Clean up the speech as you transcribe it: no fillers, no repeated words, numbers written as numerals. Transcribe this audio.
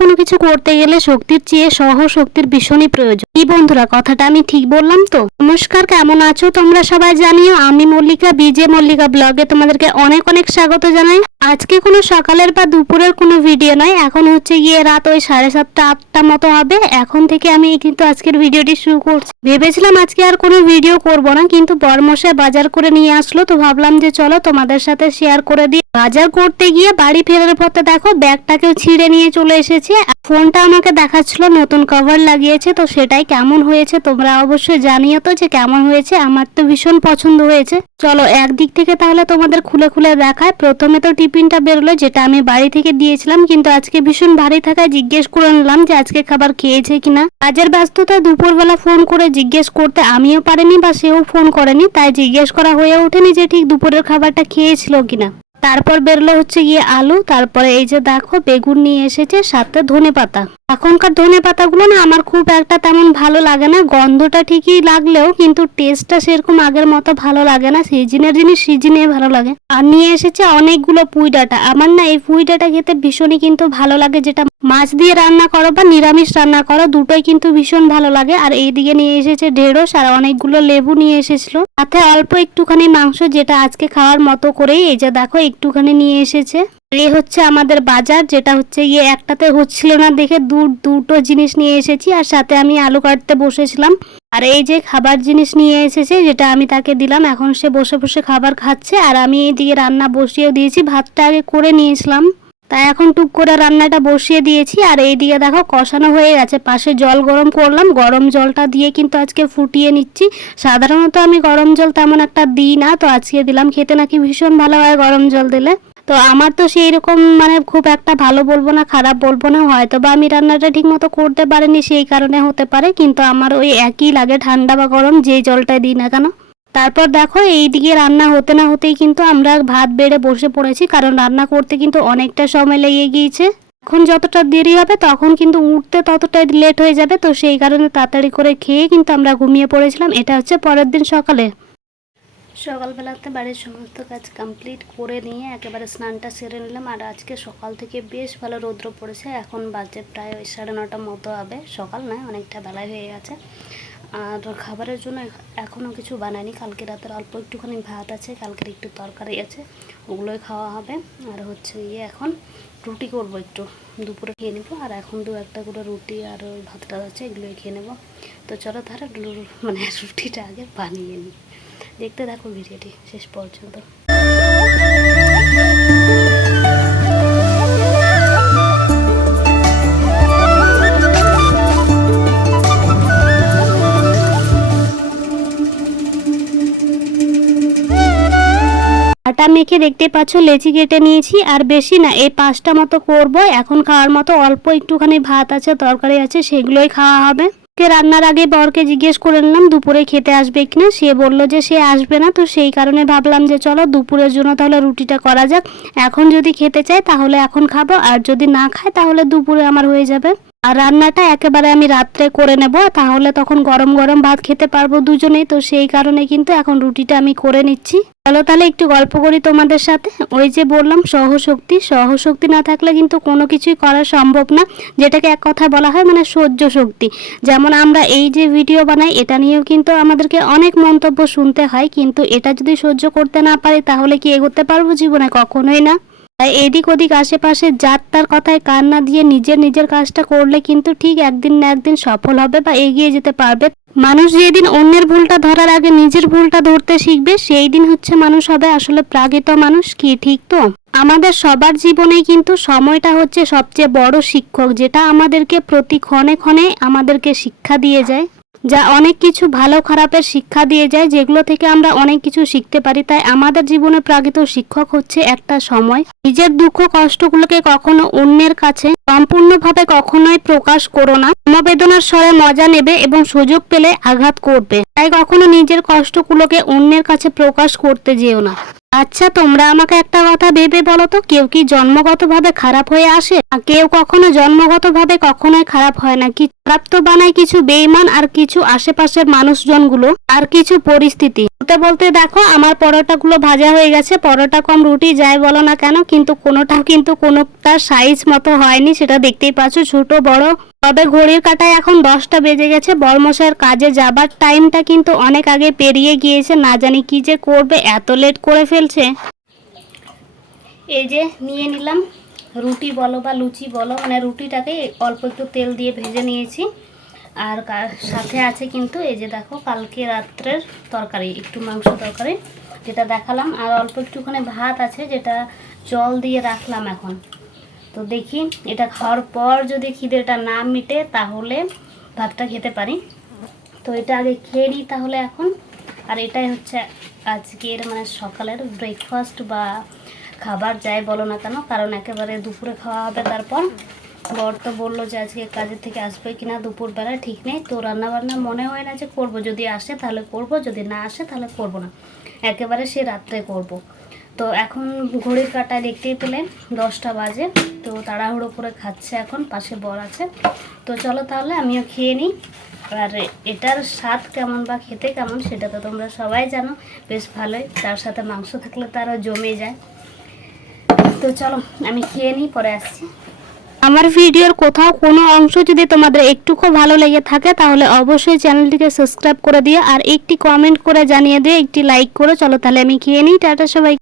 কোনো কিছু করতে গেলে শক্তির চেয়ে সহশক্তির ভীষণই প্রয়োজন। কি বন্ধুরা, কথাটা আমি ঠিক বললাম তো? নমস্কার, কেমন আছো তোমরা সবাই? জানিও। আমি মল্লিকা, বিজে মল্লিকা ব্লগে তোমাদেরকে অনেক অনেক স্বাগত জানাই। আজকে কোনো সকালের বা দুপুরের কোনো ভিডিও নয়, এখন হচ্ছে গিয়ে রাত ওই 7:30 8টা মতো হবে। এখন থেকে আমি কিন্তু আজকের ভিডিওটি শুরু করছি। ভেবেছিলাম আজকে আর কোনো ভিডিও করব না, কিন্তু বরমশাই বাজার করে নিয়ে আসলো, তো ভাবলাম যে চলো তোমাদের সাথে শেয়ার করে দিই। বাজার করতে গিয়ে বাড়ি ফেরার পথে দেখো ব্যাগটাকেও ছিঁড়ে নিয়ে চলে এসেছে। ফোনটা আমাকে দেখাচ্ছিল নতুন কভার লাগিয়েছে, তো সেটাই কেমন হয়েছে তোমরা অবশ্যই জানিও তো যে কেমন হয়েছে। আমার তো ভীষণ পছন্দ হয়েছে। চলো একদিক থেকে তাহলে তোমাদের খুলে খুলে দেখায়। প্রথমে তো টিফিনটা বেরোলো, যেটা আমি বাড়ি থেকে দিয়েছিলাম, কিন্তু আজকে ভীষণ ভারী থাকায় জিজ্ঞেস করে নিলাম যে আজকে খাবার খেয়েছে কিনা। কাজের ব্যস্ততায় দুপুরবেলা ফোন করে জিজ্ঞেস করতে আমিও পারিনি বা সেও ফোন করেনি, তাই জিজ্ঞেস করা হয়ে ওঠেনি যে ঠিক দুপুরের খাবারটা খেয়েছিল কিনা। তারপর বেরোলো হচ্ছে গিয়ে আলু, তারপরে এই যে দেখো বেগুন নিয়ে এসেছে, সাথে ধনেপাতা। এখনকার ধনেপাতাগুলো না আমার খুব একটা তেমন ভালো লাগে না, গন্ধটা ঠিকই লাগলেও কিন্তু টেস্টটা সেরকম আগের মতো ভালো লাগে না। সিজনের জিনিস সিজনে ভালো লাগে। আর নিয়ে এসেছে অনেকগুলো পুঁই ডাঁটা। আমার না এই পুঁই ডাঁটা খেতে ভীষণই কিন্তু ভালো লাগে, যেটা মাছ দিয়ে রান্না করো বা নিরামিষ রান্না করো দুটোই কিন্তু ভীষণ ভালো লাগে। আর এইদিকে নিয়ে এসেছে ঢেঁড়স আর অনেকগুলো লেবু নিয়ে এসেছিল, সাথে অল্প একটুখানি মাংস, যেটা আজকে খাওয়ার মতো করেই এই যে দেখো একটুখানি নিয়ে এসেছে। এই হচ্ছে আমাদের বাজার, যেটা হচ্ছে গিয়ে একটাতে হচ্ছিল না দেখে দুটো জিনিস নিয়ে এসেছি। আর সাথে আমি আলু কাটতে বসেছিলাম। আর এই যে খাবার জিনিস নিয়ে এসেছে, যেটা আমি তাকে দিলাম, এখন সে বসে বসে খাবার খাচ্ছে। আর আমি এইদিকে রান্না বসিয়েও দিয়েছি, ভাতটা আগে করে নিয়েছিলাম, তাই এখন টুক করে রান্নাটা বসিয়ে দিয়েছি। আর এইদিকে দেখো কষানো হয়ে গেছে, পাশে জল গরম করলাম, গরম জলটা দিয়ে কিন্তু আজকে ফুটিয়ে নিচ্ছি। সাধারণত আমি গরম জল তেমন একটা দিই না, তো আজকে দিলাম। খেতে নাকি ভীষণ ভালো হয় গরম জল দিলে। তো আমার তো সেই রকম মানে খুব একটা ভালো বলবো না, খারাপ বলবো না, হয়তো বা আমি রান্নাটা ঠিক মতো করতে পারিনি সেই কারণে হতে পারে, কিন্তু আমার ওই একই লাগে ঠান্ডা বা গরম যেই জলটাই দিই না কেন। তারপর দেখো এইদিকে রান্না হতে না হতেই কিন্তু আমরা ভাত বেড়ে বসে পড়েছি, কারণ রান্না করতে কিন্তু অনেকটা সময় লেগে গিয়েছে। এখন যতটা দেরি হবে তখন কিন্তু উঠতে ততটাই লেট হয়ে যাবে, তো সেই কারণে তাড়াতাড়ি করে খেয়ে কিন্তু আমরা ঘুমিয়ে পড়েছিলাম। এটা হচ্ছে পরের দিন সকালে। সকালবেলাতে বাড়ির সমস্ত কাজ কমপ্লিট করে নিয়ে একেবারে স্নানটা সেরে নিলাম। আর আজকে সকাল থেকে বেশ ভালো রৌদ্র পড়েছে। এখন বাজে প্রায় ওই 9:30 মতো হবে, সকাল নয় অনেকটা বেলায় হয়ে গেছে। আর খাবারের জন্য এখনও কিছু বানাইনি, কালকে রাতের অল্প একটুখানি ভাত আছে, কালকের একটু তরকারি আছে, ওগুলোই খাওয়া হবে। আর হচ্ছে এখন রুটি করব, একটু দুপুরে খেয়ে নেবো। আর এখন একটা করে রুটি আর ওই ভাতটা আছে, এগুলোই খেয়ে নেবো। তো চলো তাহলে রুটিটা আগে বানিয়ে নিই। দেখতে থাকো ভিডিওটি শেষ পর্যন্ত। আটা মেখে দেখতে পাচ্ছ লেচি কেটে নিয়েছি, আর বেশি না, এই 5টা মতো করবো। এখন খাওয়ার মতো অল্প একটুখানি ভাত আছে, তরকারি আছে, সেগুলোই খাওয়া হবে। রান্নার আগে বরকে জিজ্ঞেস করে নিলাম দুপুরে খেতে আসবে কিনা। সে বলল যে সে আসবে না, তো সেই কারণে ভাবলাম যে চলো দুপুরের জন্য তাহলে রুটিটা করা যাক। এখন যদি খেতে চায় তাহলে এখন খাবো, আর যদি না খায় তাহলে দুপুরে আমার হয়ে যাবে। আর রান্নাটা একেবারে আমি রাত্রে করে নেব, তাহলে তখন গরম গরম ভাত খেতে পারবো দুজনেই। তো সেই কারণে কিন্তু এখন রুটিটা আমি করে নিচ্ছি। চলো তাহলে একটু গল্প করি তোমাদের সাথে। ওই যে বললাম সহশক্তি না থাকলে কিন্তু কোনো কিছুই করা সম্ভব না, যেটাকে এক কথায় বলা হয় মানে সহ্য শক্তি। যেমন আমরা এই যে ভিডিও বানাই, এটা নিয়েও কিন্তু আমাদেরকে অনেক মন্তব্য শুনতে হয়, কিন্তু এটা যদি সহ্য করতে না পারি তাহলে কি এগোতে পারবো জীবনে? কখনোই না। তাই এদিক ওদিক আশেপাশে যার তার কথায় কান না দিয়ে নিজের কাজটা করলে কিন্তু ঠিক একদিন না একদিন সফল হবে বা এগিয়ে যেতে পারবে। মানুষ যেদিন অন্যের ভুলটা ধরার আগে নিজের ভুলটা ধরতে শিখবে, সেই দিন হচ্ছে মানুষ হবে আসলে প্রাকৃত মানুষ। কি ঠিক তো? আমাদের সবার জীবনেই কিন্তু সময়টা হচ্ছে সবচেয়ে বড় শিক্ষক, যেটা আমাদেরকে প্রতি ক্ষণে ক্ষণে আমাদেরকে শিক্ষা দিয়ে যায়, যা অনেক কিছু ভালো খারাপের শিক্ষা দিয়ে যায়, যেগুলো থেকে আমরা অনেক কিছু শিখতে পারি। তাই আমাদের জীবনে প্রাকৃত শিক্ষক হচ্ছে একটা সময়। নিজের দুঃখ কষ্টগুলোকে কখনো অন্যের কাছে সম্পূর্ণভাবে কখনোই প্রকাশ করো না। সমবেদনার স্বরে মজা নেবে এবং সুযোগ পেলে আঘাত করবে। তাই কখনো নিজের কষ্টগুলোকে অন্যের কাছে প্রকাশ করতে যেও না। আচ্ছা, তোমরা আমাকে একটা কথা ভেবে বলো তো, কেউ কি জন্মগতভাবে খারাপ হয়ে আসে? কেউ কখনো জন্মগতভাবে কখনোই খারাপ হয় না। কি প্রাপ্ত বানায় কিছু বেঈমান, আর কিছু আশেপাশের মানুষজনগুলো, আর কিছু পরিস্থিতি। বলতে বলতে দেখো আমার পরোটাগুলো ভাজা হয়ে গেছে। পরোটা কম রুটি যাই বলো না কেন, কিন্তু কোনোটার সাইজ মতো হয়নি, সেটা দেখতেই পাচ্ছ, ছোট বড়। তবে ঘড়ির কাঁটায় এখন 10টা বেজে গেছে। বড়মশাইয়ের কাজে যাবার টাইমটা কিন্তু অনেক আগে পেরিয়ে গিয়েছে। না জানি কি যে করবে, এত লেট করে ফেলছে। এই যে নিয়ে নিলাম রুটি বলো বা লুচি বলো, মানে রুটিটাকে অল্প একটু তেল দিয়ে ভেজে নিয়েছি। আর সাথে আছে কিন্তু এই যে দেখো কালকে রাত্রের তরকারি, একটু মাংস তরকারি যেটা দেখালাম, আর অল্প একটুখানি ভাত আছে যেটা জল দিয়ে রাখলাম এখন। তো দেখি এটা খাওয়ার পর যদি খিদেটা না মিটে তাহলে ভাতটা খেতে পারি। তো এটা আগে খেয়ে নিই তাহলে এখন। আর এটাই হচ্ছে আজকের মানে সকালের ব্রেকফাস্ট বা খাবার যাই বলো না কেন, কারণ একেবারে দুপুরে খাওয়া হবে। তারপর বর তো বললো যে আজকে কাজের থেকে আসবে কিনা দুপুরবেলা ঠিক নেই, তো রান্নাবান্না মনে হয় না যে করব, যদি আসে তাহলে করব, যদি না আসে তাহলে করব না, একেবারে সে রাত্রে করব। তো এখন ঘড়ির কাঁটায় দেখতেই পেলে 10টা বাজে, তো তাড়াহুড়ো করে খাচ্ছে এখন, পাশে বর আছে। তো চলো তাহলে আমিও খেয়ে নিই। আর এটার স্বাদ কেমন বা খেতে কেমন সেটা তো তোমরা সবাই জানো, বেশ ভালোই, তার সাথে মাংস থাকলে তারও জমে যায়। তো চলো আমি খেয়ে নিই, পরে আসছি। আমার ভিডিওর কোথাও কোনো অংশ যদি তোমাদের একটুকু ভালো লেগে থাকে তাহলে অবশ্যই চ্যানেলটিকে সাবস্ক্রাইব করে দিও, আর একটি কমেন্ট করে জানিয়ে দিও, একটি লাইক করো। চলো তাহলে আমি খেয়ে নিই, টাটা সবাই।